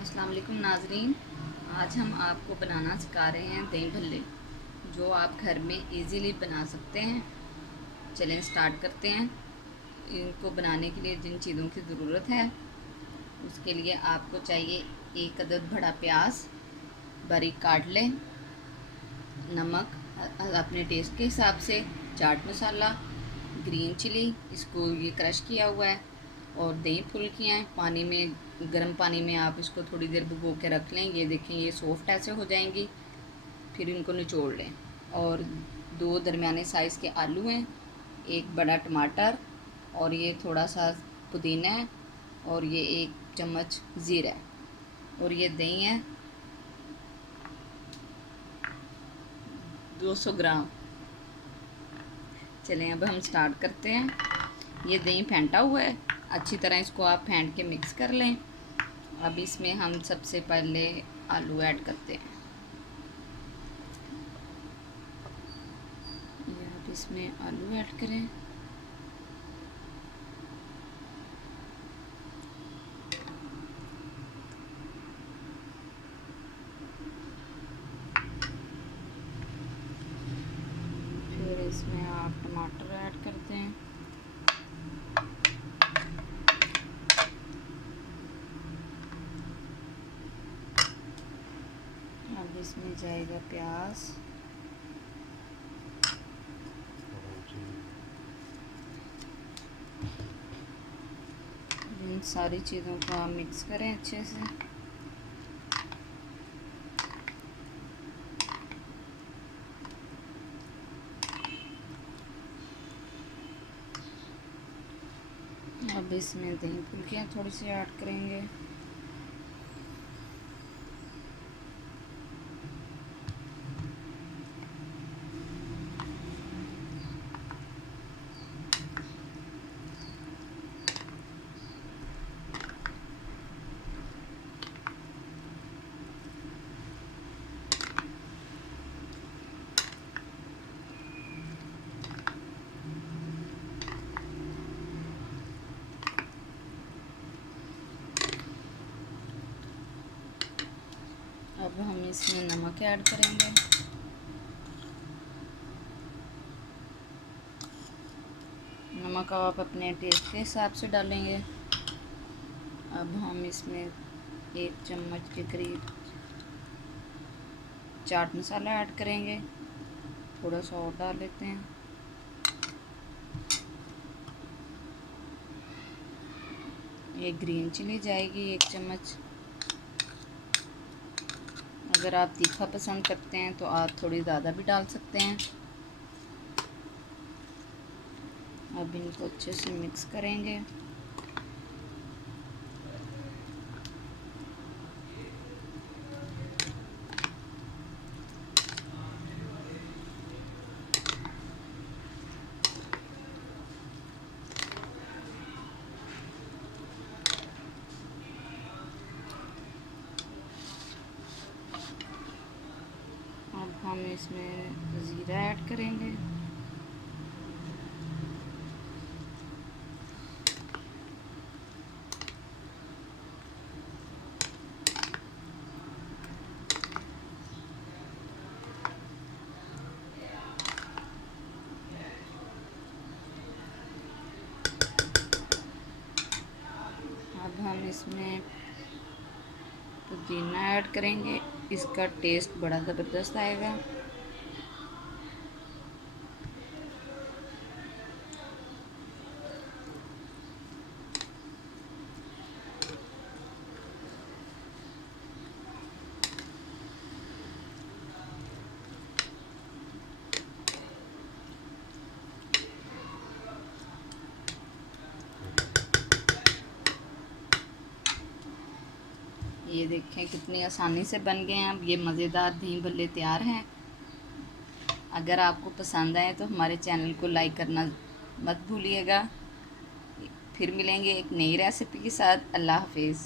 अस्सलाम वालेकुम नाज़रीन। आज हम आपको बनाना सिखा रहे हैं दही भल्ले, जो आप घर में इजीली बना सकते हैं। चलें स्टार्ट करते हैं। इनको बनाने के लिए जिन चीज़ों की ज़रूरत है, उसके लिए आपको चाहिए एक अदद बड़ा प्याज बारीक काट लें, नमक अपने टेस्ट के हिसाब से, चाट मसाला, ग्रीन चिली, इसको ये क्रश किया हुआ है, और दही फुल्कियाँ हैं पानी में, गर्म पानी में आप इसको थोड़ी देर भिगो के रख लें। ये देखें ये सॉफ्ट ऐसे हो जाएंगी। फिर इनको निचोड़ लें। और 2 दरमियाने साइज़ के आलू हैं, एक बड़ा टमाटर, और ये थोड़ा सा पुदीना है, और ये 1 चम्मच ज़ीरा है, और ये दही है 200 ग्राम। चलें अब हम स्टार्ट करते हैं। ये दही फेंटा हुआ है, अच्छी तरह इसको आप फेंट के मिक्स कर लें। अब इसमें हम सबसे पहले आलू ऐड करते हैं। ये आप इसमें आलू ऐड करें। फिर इसमें आप टमाटर ऐड करते हैं। अब इसमें जाएगा प्याज, इन सारी चीज़ों को आप मिक्स करें अच्छे से। अब इसमें दही फुल्कियाँ थोड़ी सी ऐड करेंगे। अब हम इसमें नमक ऐड करेंगे। नमक आप अपने टेस्ट के हिसाब से डालेंगे। अब हम इसमें 1 चम्मच के करीब चाट मसाला ऐड करेंगे। थोड़ा सा और डाल लेते हैं। ये ग्रीन चिली जाएगी 1 चम्मच। अगर आप तीखा पसंद करते हैं तो आप थोड़ी ज़्यादा भी डाल सकते हैं। अब इनको अच्छे से मिक्स करेंगे। अब हम इसमें ज़ीरा ऐड करेंगे। अब हम इसमें पुदीना ऐड करेंगे, इसका टेस्ट बड़ा ज़बरदस्त आएगा। ये देखें कितनी आसानी से बन गए हैं। अब ये मज़ेदार दही भल्ले तैयार हैं। अगर आपको पसंद आए तो हमारे चैनल को लाइक करना मत भूलिएगा। फिर मिलेंगे एक नई रेसिपी के साथ। अल्लाह हाफिज़।